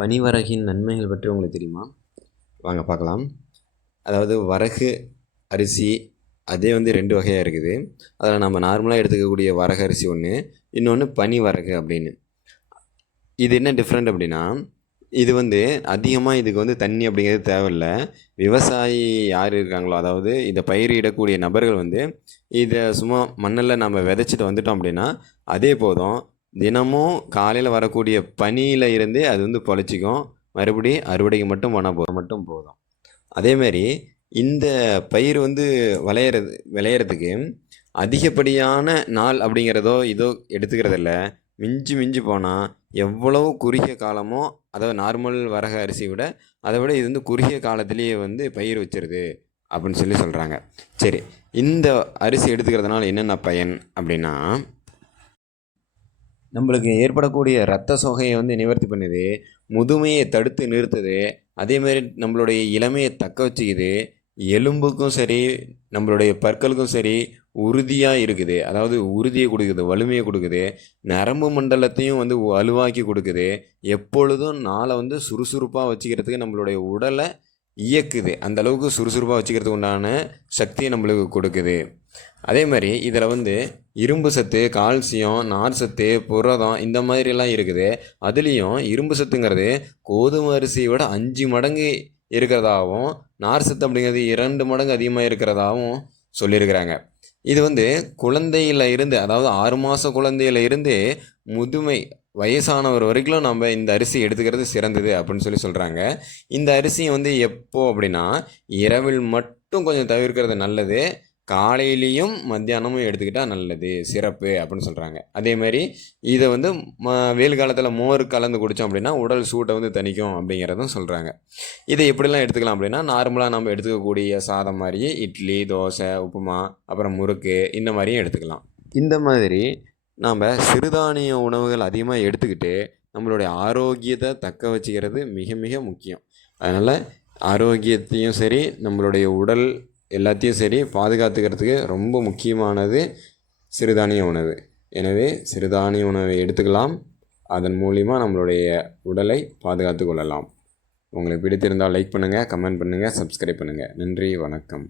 பனிவரகின் நன்மைகள் பற்றி உங்களுக்கு தெரியுமா? வாங்க பார்க்கலாம். அதாவது வரகு அரிசி அதே 2 வகையாக இருக்குது. அதில் நம்ம நார்மலாக எடுத்துக்கக்கூடிய வரகு அரிசி ஒன்று, இன்னொன்று பனிவரகு அப்படின்னு. இது என்ன டிஃப்ரெண்ட் அப்படின்னா, இது அதிகமாக இதுக்கு தண்ணி அப்படிங்கிறது தேவையில்ல. விவசாயி யார் இருக்காங்களோ, அதாவது இதை பயிரிடக்கூடிய நபர்கள் இதை சும்மா மண்ணில் நம்ம விதைச்சிட்டு வந்துட்டோம் அப்படின்னா அதே போதும். தினமும் காலையில் வரக்கூடிய பனியில் இருந்தே அது பொழைச்சிக்கும். மறுபடி அறுவடைக்கு மட்டும் மட்டும் போதும். அதேமாரி இந்த பயிர் விளையிறதுக்கு அதிகப்படியான நாள் அப்படிங்கிறதோ இதோ எடுத்துக்கிறதில்ல. மிஞ்சி போனால் எவ்வளவு குறுகிய காலமோ, அதாவது நார்மல் வரகு அரிசி விட அதை விட இது குறுகிய காலத்திலேயே பயிர் வச்சிருது அப்படின்னு சொல்கிறாங்க. சரி, இந்த அரிசி எடுத்துக்கிறதுனால என்னென்ன பயன் அப்படின்னா, நம்மளுக்கு ஏற்படக்கூடிய இரத்த சோகையை நிவர்த்தி பண்ணுது, முதுமையை தடுத்து நிறுத்துது, அதேமாதிரி நம்மளுடைய இளமையை தக்க வச்சுக்குது, எலும்புக்கும் சரி நம்மளுடைய பற்களுக்கும் சரி உறுதியாக இருக்குது. அதாவது உறுதியை கொடுக்குது, வலிமையை கொடுக்குது, நரம்பு மண்டலத்தையும் வலுவாக்கி கொடுக்குது, எப்பொழுதும் நாளை சுறுசுறுப்பாக வச்சுக்கிறதுக்கு நம்மளுடைய உடலை இயக்குது. அந்த அளவுக்கு சுறுசுறுப்பாக வச்சுக்கிறதுக்கு உண்டான சக்தியை நம்மளுக்கு கொடுக்குது. அதே மாதிரி இதில் இரும்பு சத்து, கால்சியம், நார் சத்து, புரதம் இந்த மாதிரிலாம் இருக்குது. அதுலேயும் இரும்பு சத்துங்கிறது கோதுமை அரிசியை விட 5 மடங்கு இருக்கிறதாகவும், நார் சத்து அப்படிங்கிறது 2 மடங்கு அதிகமாக இருக்கிறதாகவும் சொல்லியிருக்கிறாங்க. இது குழந்தையில் இருந்து, அதாவது 6 மாத குழந்தையில இருந்து முதுமை வயசானவர் வரைக்கும் நம்ம இந்த அரிசி எடுத்துக்கிறது சிறந்தது அப்படின்னு சொல்கிறாங்க. இந்த அரிசியை எப்போ அப்படின்னா, இரவில் மட்டும் கொஞ்சம் தவிர்க்கிறது நல்லது, காலையிலையும் மத்தியானமும் எடுத்துக்கிட்டால் நல்லது, சிறப்பு அப்படின்னு சொல்கிறாங்க. அதேமாதிரி இதை வெயில் காலத்தில் மோர் கலந்து குடித்தோம் அப்படின்னா உடல் சூட்டை தணிக்கும் அப்படிங்கிறதும் சொல்கிறாங்க. இதை எப்படிலாம் எடுத்துக்கலாம் அப்படின்னா, நார்மலாக நம்ம எடுத்துக்கக்கூடிய சாதம் மாதிரியே இட்லி, தோசை, உப்புமா, அப்புறம் முறுக்கு இந்த மாதிரியும் எடுத்துக்கலாம். இந்த மாதிரி நாம் சிறுதானிய உணவுகள் அதிகமாக எடுத்துக்கிட்டு நம்மளுடைய ஆரோக்கியத்தை தக்க வச்சுக்கிறது மிக மிக முக்கியம். அதனால் ஆரோக்கியத்தையும் சரி நம்மளுடைய உடல் எல்லாத்தையும் சரி பாதுகாத்துக்கிறதுக்கு ரொம்ப முக்கியமானது சிறுதானிய உணவு. எனவே சிறுதானிய உணவை எடுத்துக்கலாம். அதன் மூலிமா நம்மளுடைய உடலை பாதுகாத்து கொள்ளலாம். உங்களுக்கு பிடித்திருந்தால் லைக் பண்ணுங்கள், கமெண்ட் பண்ணுங்கள், சப்ஸ்கிரைப் பண்ணுங்கள். நன்றி, வணக்கம்.